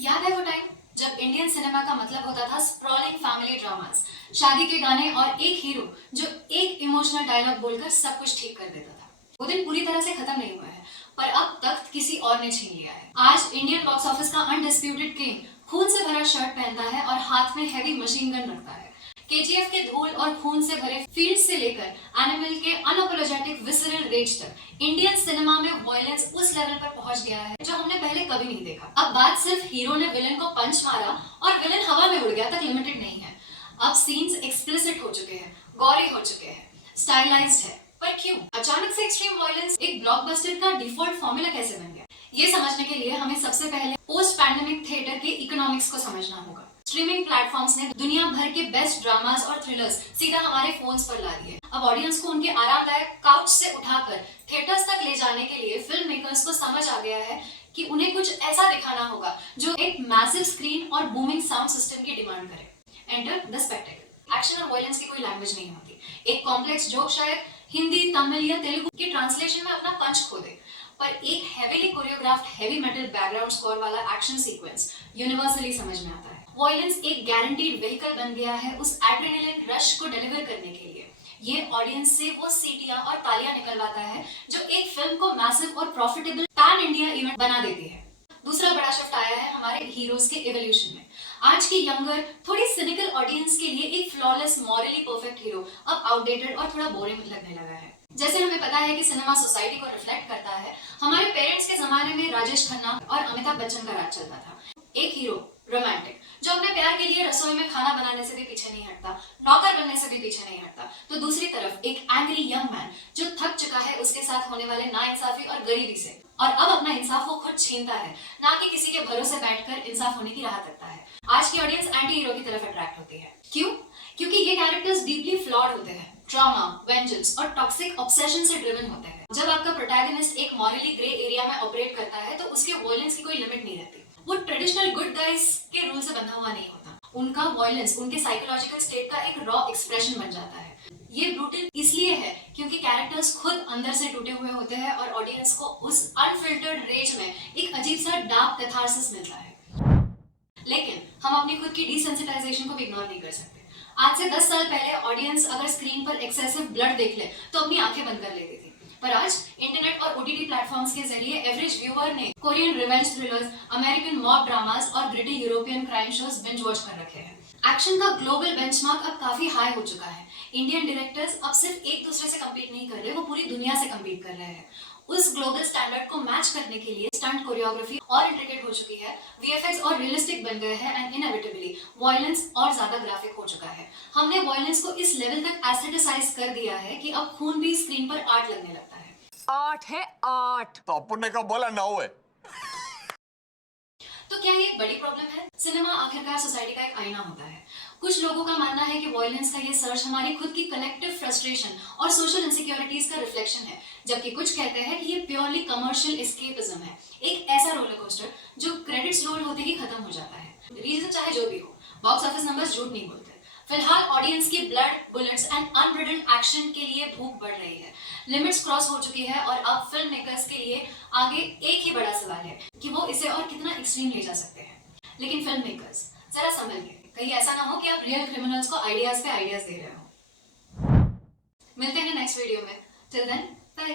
याद है वो टाइम जब इंडियन सिनेमा का मतलब होता था स्प्रॉलिंग फैमिली ड्रामास, शादी के गाने और एक हीरो जो एक इमोशनल डायलॉग बोलकर सब कुछ ठीक कर देता था। वो दिन पूरी तरह से खत्म नहीं हुआ है, पर अब तख्त किसी और ने छीन लिया है। आज इंडियन बॉक्स ऑफिस का अनडिस्प्यूटेड किंग खून से भरा शर्ट पहनता है और हाथ में हैवी मशीन गन रखता है। केजीएफ के धूल और खून से भरे फील्ड से लेकर एनिमल के अनअपोलोजेटिक विसरल रेज तक इंडियन सिनेमा में वायलेंस उस लेवल पर पहुंच गया है जो हमने पहले कभी नहीं देखा। अब बात सिर्फ हीरो ने विलन को पंच मारा और विलन हवा में उड़ गया तक लिमिटेड नहीं है। अब सीन्स एक्सप्लिसिट हो चुके हैं, गौरी हो चुके हैं, स्टाइलाइज्ड है। पर क्यों अचानक से एक्सट्रीम वायलेंस एक ब्लॉकबस्टर का डिफॉल्ट फॉर्मूला कैसे बन गया? ये समझने के लिए हमें सबसे पहले पोस्ट पैंडेमिक थिएटर के इकोनॉमिक्स को समझना होगा। स्ट्रीमिंग प्लेटफॉर्म्स ने दुनिया भर के बेस्ट ड्रामास और थ्रिलर्स सीधा हमारे फोन्स पर ला दिए। अब ऑडियंस को उनके आरामदायक काउच से उठाकर थिएटर्स तक ले जाने के लिए फिल्म मेकर्स को समझ आ गया है कि उन्हें कुछ ऐसा दिखाना होगा जो एक मैसिव स्क्रीन और बूमिंग साउंड सिस्टम की डिमांड करे। Enter the spectacle. एक्शन और वायलेंस की कोई लैंग्वेज नहीं होती। एक कॉम्प्लेक्स जोक शायद हिंदी, तमिल या तेलुगु की ट्रांसलेशन में अपना पंच खो दे, पर एक heavily choreographed heavy metal background score वाला एक्शन सीक्वेंस यूनिवर्सली समझ में आता है। वायलेंस एक गारंटीड व्हीकल बन गया है उस एड्रेनलिन रश को डिलीवर करने के लिए। ये ऑडियंस से वो सीटियां और तालियां निकलवाता है जो एक फिल्म को मैसिव और प्रॉफिटेबल पैन इंडिया इवेंट बना देती है। दूसरा बड़ा शिफ्ट आया है हमारे हीरोज के एवोल्यूशन में। आज की यंगर, थोड़ी सिनिकल ऑडियंस के लिए एक फ्लॉलेस, मॉरली परफेक्ट हीरो अब आउटडेटेड और थोड़ा बोरिंग लगने लगा है। जैसे हमें पता है कि सिनेमा सोसाइटी को रिफ्लेक्ट करता है, हमारे पेरेंट्स के जमाने में राजेश खन्ना और अमिताभ बच्चन का राज चलता था। एक हीरो रोमांटिक जो अपने प्यार के लिए रसोई में खाना बनाने से भी पीछे नहीं हटता, नौकर बनने से भी पीछे नहीं हटता, तो दूसरी तरफ एक एंग्री यंग मैन जो थक चुका है उसके साथ होने वाले नाइंसाफी और गरीबी से, और अब अपना इंसाफ वो खुद छीनता है, ना कि किसी के भरोसे बैठकर इंसाफ होने की राह तकता है। आज की ऑडियंस एंटी हीरो की तरफ अट्रैक्ट होती है। क्यों? क्योंकि ये कैरेक्टर्स डीपली फ्लॉड होते हैं, ट्रॉमा, वेंजेंस और टॉक्सिक ऑब्सेशन से ड्रिवन होते हैं। जब आपका प्रोटैगनिस्ट एक मॉरली ग्रे एरिया में ऑपरेट करता है तो उसके वायलेंस की कोई लिमिट नहीं रहती। वो ट्रेडिशनल गुड गाइज के रूल से बंधा हुआ नहीं होता। उनका वायलेंस उनके साइकोलॉजिकल स्टेट का एक रॉ एक्सप्रेशन बन जाता है। ये ब्रूटल इसलिए है क्योंकि कैरेक्टर्स खुद अंदर से टूटे हुए होते हैं और ऑडियंस को उस अनफिल्टर्ड रेज में एक अजीब सा डार्क कैथारसिस मिलता है। लेकिन हम अपनी खुद की डिसेंसिटाइजेशन को भी इग्नोर नहीं कर सकते। आज से 10 साल पहले ऑडियंस अगर स्क्रीन पर एक्सेसिव ब्लड देख ले तो अपनी आंखें बंद कर लेती थी, पर आज इंटरनेट और ओटीटी प्लेटफॉर्म्स के जरिए एवरेज व्यूअर ने Korean revenge thrillers, American mob dramas और gritty European crime shows binge watch कर रखे हैं। एक्शन का ग्लोबल बेंचमार्क अब काफी हाई हो चुका है। इंडियन डायरेक्टर्स अब सिर्फ एक दूसरे से कम्पीट नहीं कर रहे, वो पूरी दुनिया से कम्पीट कर रहे हैं। उस ग्लोबल स्टैंडर्ड को मैच करने के लिए स्टंट कोरियोग्राफी और इंट्रिकेट हो चुकी है, वीएफएक्स और रियलिस्टिक बन गए हैं, एंड इनएविटेबली वायलेंस और ज्यादा ग्राफिक हो चुका है। हमने वायलेंस को इस लेवल तक एस्थेटिसाइज कर दिया है कि अब खून भी स्क्रीन पर आर्ट लगने लगता है। आर्ट है आर्ट। तो अपन ने कहा बोला 9 है। तो क्या ये एक बड़ी प्रॉब्लम है? सिनेमा आखिरकार सोसाइटी का एक आईना होता है। कुछ लोगों का मानना है कि वायलेंस का ये सर्च हमारी खुद की कलेक्टिव फ्रस्ट्रेशन और सोशल इनसिक्योरिटीज का रिफ्लेक्शन है, जबकि कुछ कहते हैं कि ये प्योरली कमर्शियल एस्केपिज्म है, एक ऐसा रोलर कोस्टर जो क्रेडिट्स रोल होते ही खत्म हो जाता है। रीजन चाहे जो भी हो, बॉक्स ऑफिस नंबर्स झूठ नहीं बोलते। फिलहाल ऑडियंस की ब्लड, बुलेट्स एंड अनरिडन एक्शन के लिए भूख बढ़ रही है। लिमिट्स क्रॉस हो चुकी है और अब फिल्म मेकर्स के लिए आगे एक ही बड़ा सवाल है कि वो इसे और कितना एक्सट्रीम ले जा सकते हैं। लेकिन फिल्म मेकर्स जरा संभल के, कहीं ऐसा ना हो कि आप रियल क्रिमिनल्स को आइडियाज पे आइडियाज दे रहे हो। मिलते हैं नेक्स्ट वीडियो में। Till then bye.